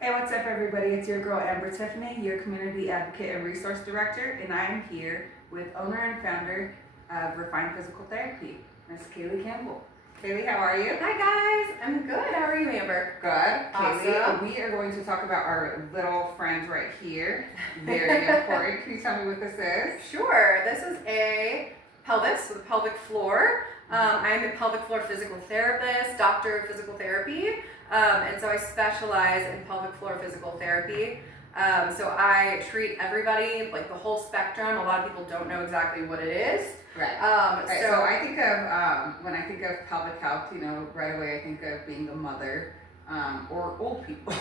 Hey, what's up, everybody? It's your girl, Amber Tiffany, your community advocate and resource director, and I am here with owner and founder of Refined Physical Therapy, Miss Caleigh Campbell. Caleigh, how are you? Hi guys, I'm good. How are you, Amber? Good. Caleigh, Awesome. we are going to talk about our little friend right here. Very important. Can you tell me what this is? Sure. This is a pelvis with a pelvic floor. I'm a pelvic floor physical therapist, doctor of physical therapy, and so I specialize in pelvic floor physical therapy. So I treat everybody, like the whole spectrum. A lot of people don't know exactly what it is. Right. So I think of, when I think of pelvic health, right away I think of being a mother or old people.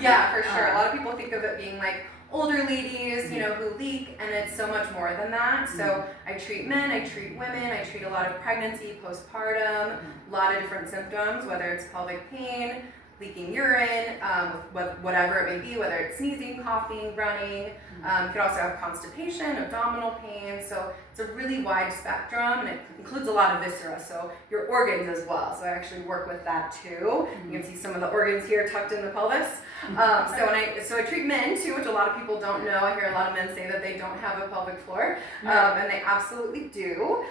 Yeah, for sure. A lot of people think of it being like older ladies, who leak, and it's so much more than that. So I treat men, I treat women, I treat a lot of pregnancy, postpartum, a lot of different symptoms, whether it's pelvic pain, leaking urine, whatever it may be, whether it's sneezing, coughing, running. You could also have constipation, abdominal pain. So it's a really wide spectrum, and it includes a lot of viscera, so your organs as well. So I actually work with that too. You can see some of the organs here tucked in the pelvis. So I treat men too, which a lot of people don't know. I hear a lot of men say that they don't have a pelvic floor, and they absolutely do.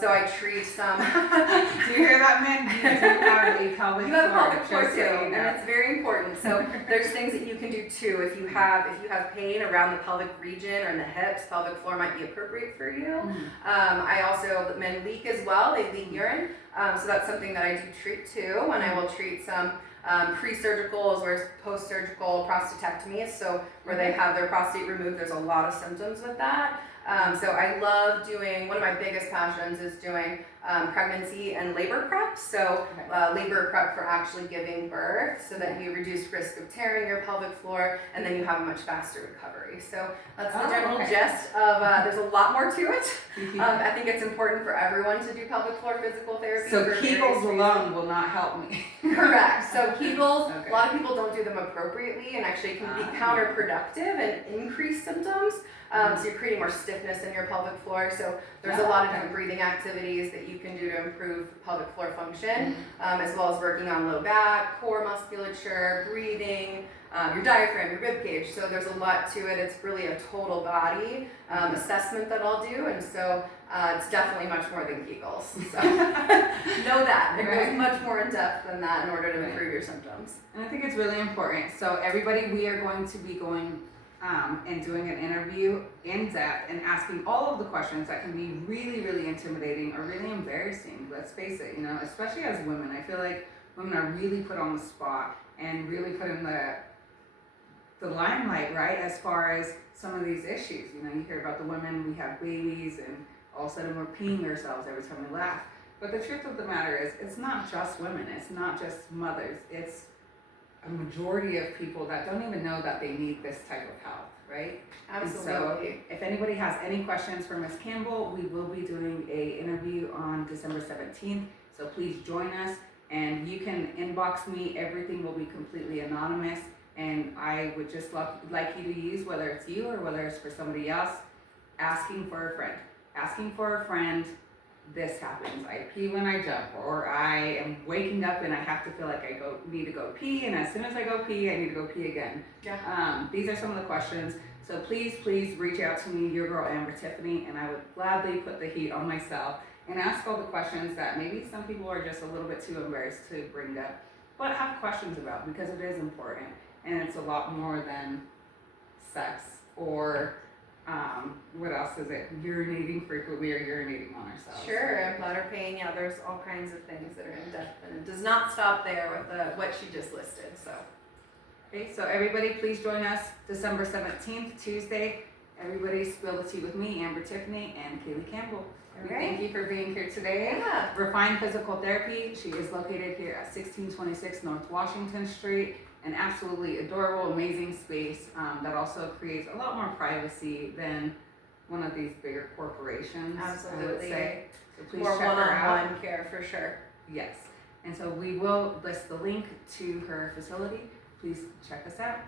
So I treat some. Do you hear that, men? You do have a pelvic floor. You have a pelvic floor just too, so you know. and it's very important. So there's things that you can do too. If you have pain around the pelvic region or in the hips, pelvic floor might be appropriate for you. I also, men leak as well. They leak urine, so that's something that I do treat too. And I will treat some pre-surgical as well as post-surgical prostatectomies. So where they have their prostate removed, there's a lot of symptoms with that. So I love doing, one of my biggest passions is doing pregnancy and labor prep. So labor prep for actually giving birth so that you reduce risk of tearing your pelvic floor, and then you have a much faster recovery. So that's the general gist of, there's a lot more to it. I think it's important for everyone to do pelvic floor physical therapy. So Kegels alone will not help me. Correct. So Kegels, a lot of people don't do them appropriately, and actually can be counterproductive and increase symptoms. So you're creating more stiffness in your pelvic floor. So there's a lot of different breathing activities that you can do to improve pelvic floor function, as well as working on low back, core musculature, breathing, your diaphragm, your rib cage. So there's a lot to it. It's really a total body assessment that I'll do, and so it's definitely much more than Kegels. So know that. It goes much more in depth than that in order to improve your symptoms. And I think it's really important. So everybody, we are going to be going and doing an interview in depth and asking all of the questions that can be really, really intimidating or really embarrassing. Let's face it, especially as women. I feel like women are really put on the spot and really put in the limelight, right? As far as some of these issues. You hear about the women, we have babies, and all of a sudden we're peeing ourselves every time we laugh. But the truth of the matter is, it's not just women, it's not just mothers, it's a majority of people that don't even know that they need this type of help, right? Absolutely. And so if anybody has any questions for Ms. Campbell, we will be doing an interview on December 17th. So please join us, and you can inbox me. Everything will be completely anonymous. And I would just like you to use, whether it's you or whether it's for somebody else, asking for a friend. Asking for a friend. This happens. I pee when I jump, or I am waking up and I have to feel like I need to go pee, and as soon as I go pee, I need to go pee again. These are some of the questions. So please reach out to me, your girl Amber Tiffany, and I would gladly put the heat on myself and ask all the questions that maybe some people are just a little bit too embarrassed to bring up, but have questions about, because it is important, and it's a lot more than sex or what else is it? Urinating frequently or urinating on ourselves. Sure, and bladder pain. Yeah, there's all kinds of things that are in depth, and it does not stop there with what she just listed. So, okay, so everybody, please join us December 17th, Tuesday. Everybody, spill the tea with me, Amber Tiffany and Caleigh Campbell. We thank you for being here today. Yeah. Refined Physical Therapy. She is located here at 1626 North Washington Street. An absolutely adorable, amazing space that also creates a lot more privacy than one of these bigger corporations. Absolutely. I would say. So please more check her out. one-on-one care for sure. Yes. And so we will list the link to her facility. Please check us out.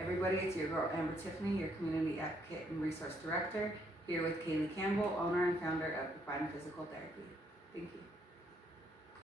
Everybody, it's your girl Amber Tiffany, your community advocate and resource director, here with Caleigh Campbell, owner and founder of Refined Physical Therapy. Thank you.